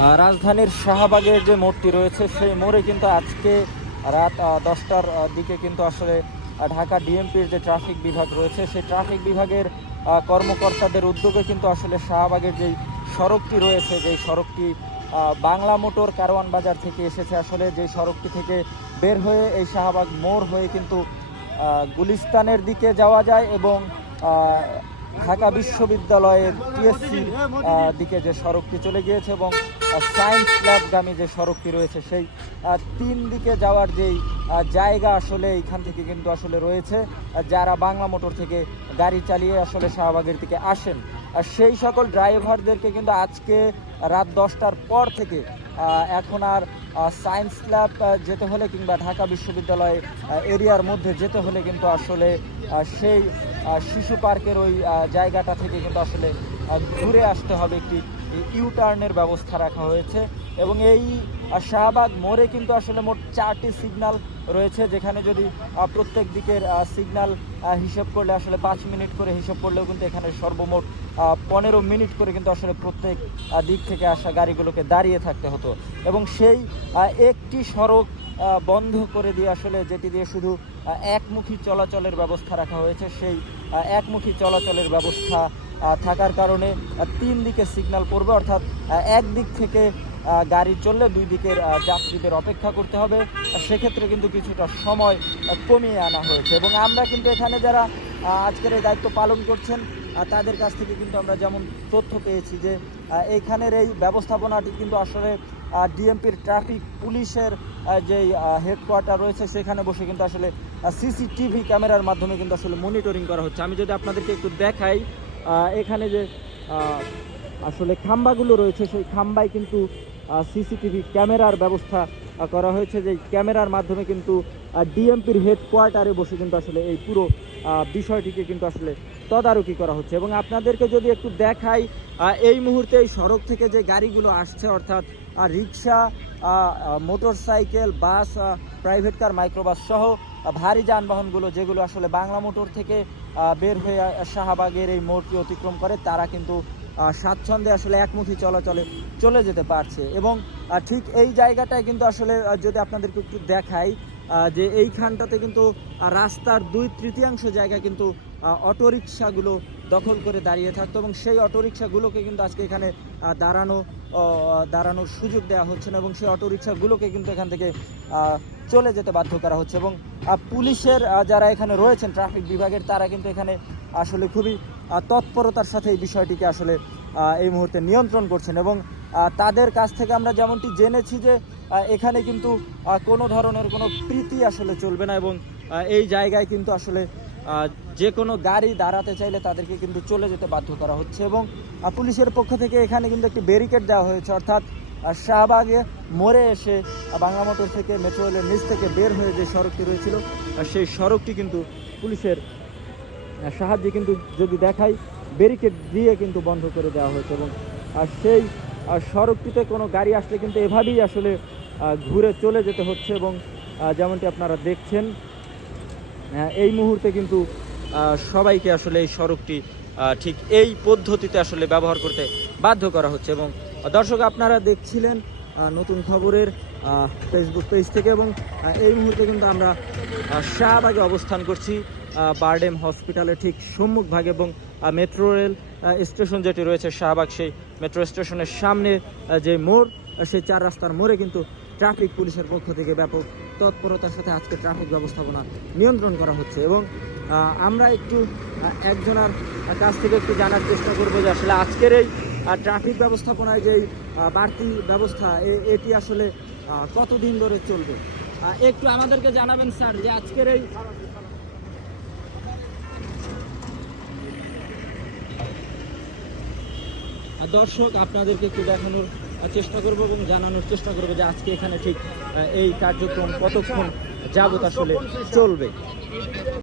রাজধানীর শাহবাগের যে মোড়টি রয়েছে, সেই মোড়ে কিন্তু আজকে রাত দশটার দিকে কিন্তু আসলে ঢাকা ডিএমপির যে ট্রাফিক বিভাগ রয়েছে, সেই ট্রাফিক বিভাগের কর্মকর্তাদের উদ্যোগে কিন্তু আসলে শাহবাগের যেই সড়কটি রয়েছে, যেই সড়কটি বাংলা মোটর কারওয়ান বাজার থেকে এসেছে। আসলে যেই সড়কটি থেকে বের হয়ে এই শাহবাগ মোড় হয়ে কিন্তু গুলিস্তানের দিকে যাওয়া যায় এবং ঢাকা বিশ্ববিদ্যালয়ের টিএসসির দিকে যে সড়কটি চলে গিয়েছে এবং সায়েন্স ল্যাবগামী যে সড়কটি রয়েছে, সেই তিন দিকে যাওয়ার যেই জায়গা আসলে এইখান থেকে কিন্তু আসলে রয়েছে। যারা বাংলা মোটর থেকে গাড়ি চালিয়ে আসলে শাহবাগের দিকে আসেন আর সেই সকল ড্রাইভারদেরকে কিন্তু আজকে রাত দশটার পর থেকে এখন আর সায়েন্স ল্যাব যেতে হলে কিংবা ঢাকা বিশ্ববিদ্যালয় এরিয়ার মধ্যে যেতে হলে কিন্তু আসলে সেই শিশু পার্কের ওই জায়গাটা থেকে কিন্তু আসলে ঘুরে আসতে হবে একটি ইউ টার্নের ব্যবস্থা রাখা হয়েছে এবং এই শাহবাগ মোড়ে কিন্তু আসলে মোট চারটি সিগনাল রয়েছে, যেখানে যদি প্রত্যেক দিকের সিগনাল হিসেব করলে আসলে পাঁচ মিনিট করে হিসেব করলেও কিন্তু এখানে সর্বমোট পনেরো মিনিট করে কিন্তু আসলে প্রত্যেক দিক থেকে আসা গাড়িগুলোকে দাঁড়িয়ে থাকতে হতো। এবং সেই একটি সড়ক বন্ধ করে দিয়ে আসলে যেটি দিয়ে শুধু একমুখী চলাচলের ব্যবস্থা রাখা হয়েছে, সেই একমুখী চলাচলের ব্যবস্থা থাকার কারণে তিন দিকে সিগন্যাল পড়বে অর্থাৎ আহ, এক দিক থেকে গাড়ি চললে দুই দিকের যাত্রীদের অপেক্ষা করতে হবে। সেক্ষেত্রে কিন্তু কিছুটা সময় কমিয়ে আনা হয়েছে। এবং আমরা কিন্তু এখানে যারা আজকের এই দায়িত্ব পালন করছেন তাদের কাছ থেকে কিন্তু আমরা যেমন তথ্য পেয়েছি যে এইখানের এই ব্যবস্থাপনাটি কিন্তু আসলে ডিএমপির ট্রাফিক পুলিশের যেই হেডকোয়ার্টার রয়েছে সেখানে বসে কিন্তু আসলে সিসিটিভি ক্যামেরার মাধ্যমে কিন্তু আসলে মনিটরিং করা হচ্ছে। আমি যদি আপনাদেরকে একটু দেখাই এখানে যে আসলে খাম্বাগুলো রয়েছে, সেই খাম্বায় কিন্তু সিসিটিভি ক্যামেরার ব্যবস্থা করা হয়েছে। যে ক্যামেরার মাধ্যমে কিন্তু ডিএমপির হেডকোয়ার্টারে বসে কিন্তু আসলে এই পুরো বিষয়টিকে কিন্তু আসলে তদারকি করা হচ্ছে। এবং আপনাদেরকে যদি একটু দেখাই এই মুহূর্তে এই সড়ক থেকে যে গাড়িগুলো আসছে, অর্থাৎ রিক্সা motorcycle bus private car, microbus সহ ভারী যানবাহনগুলো, যেগুলো আসলে বাংলা মোটর থেকে বের হয়ে শাহবাগের এই মোড়টি অতিক্রম করে, তারা কিন্তু স্বাচ্ছন্দ্যে আসলে একমুখী চলাচলে চলে যেতে পারছে। এবং ঠিক এই জায়গাটায় কিন্তু আসলে যদি আপনাদেরকে একটু দেখাই যে এইখানটাতে কিন্তু রাস্তার দুই তৃতীয়াংশ জায়গা কিন্তু অটোরিকশাগুলো দখল করে দাঁড়িয়ে থাকতো এবং সেই অটোরিকশাগুলোকে কিন্তু আজকে এখানে দাঁড়ানো দাঁড়ানোর সুযোগ দেওয়া হচ্ছে না এবং সেই অটোরিকশাগুলোকে কিন্তু এখান থেকে চলে যেতে বাধ্য করা হচ্ছে এবং পুলিশের যারা এখানে রয়েছেন ট্রাফিক বিভাগের, তারা কিন্তু এখানে আসলে খুবই তৎপরতার সাথে এই বিষয়টিকে আসলে এই মুহূর্তে নিয়ন্ত্রণ করছেন এবং তাদের কাছ থেকে আমরা যেমনটি জেনেছি যে এখানে কিন্তু কোনো ধরনের কোনো প্রীতি আসলে চলবে না এবং এই জায়গায় কিন্তু আসলে যে কোনো গাড়ি দাঁড়াতে চাইলে তাদেরকে কিন্তু চলে যেতে বাধ্য করা হচ্ছে এবং পুলিশের পক্ষ থেকে এখানে কিন্তু একটি ব্যারিকেড দেওয়া হয়েছে, অর্থাৎ আহ, শাহবাগে মোড়ে এসে বাংলা মোটর থেকে মেট্রো রেলের নিচ থেকে বের হয়ে যে সড়কটি রয়েছিল সেই সড়কটি কিন্তু পুলিশের সাহায্যে কিন্তু যদি দেখাই ব্যারিকেড দিয়ে কিন্তু বন্ধ করে দেওয়া হয়েছে এবং আর সেই সড়কটিতে কোনো গাড়ি আসলে কিন্তু এভাবেই আসলে ঘুরে চলে যেতে হচ্ছে এবং যেমনটি আপনারা দেখছেন এই মুহূর্তে কিন্তু সবাইকে আসলে এই সড়কটি ঠিক এই পদ্ধতিতে আসলে ব্যবহার করতে বাধ্য করা হচ্ছে এবং দর্শক, আপনারা দেখছিলেন নতুন খবরের ফেসবুক পেজ থেকে এবং এই মুহূর্তে কিন্তু আমরা শাহবাগে অবস্থান করছি বারডেম হসপিটালের ঠিক সম্মুখ ভাগে এবং মেট্রো রেল স্টেশন যেটি রয়েছে শাহবাগ, সেই মেট্রো স্টেশনের সামনে যে মোড় সেই চার রাস্তার মোড়ে কিন্তু ট্রাফিক পুলিশের পক্ষ থেকে ব্যাপক তৎপরতার সাথে আজকে ট্রাফিক ব্যবস্থাপনা নিয়ন্ত্রণ করা হচ্ছে এবং আমরা একটু একজনার কাছ থেকে একটু জানার চেষ্টা করব যে আসলে আজকের এই ট্রাফিক ব্যবস্থাপনায় যেই বাড়তি ব্যবস্থা এটি আসলে কতদিন ধরে চলবে? একটু আমাদেরকে জানাবেন, স্যার, যে আজকের এই দর্শক, আপনাদেরকে একটু দেখানোর চেষ্টা করব এবং জানানোর চেষ্টা করব যে আজকে এখানে ঠিক এই কার্যক্রম কতক্ষণ যাবত আসলে চলবে।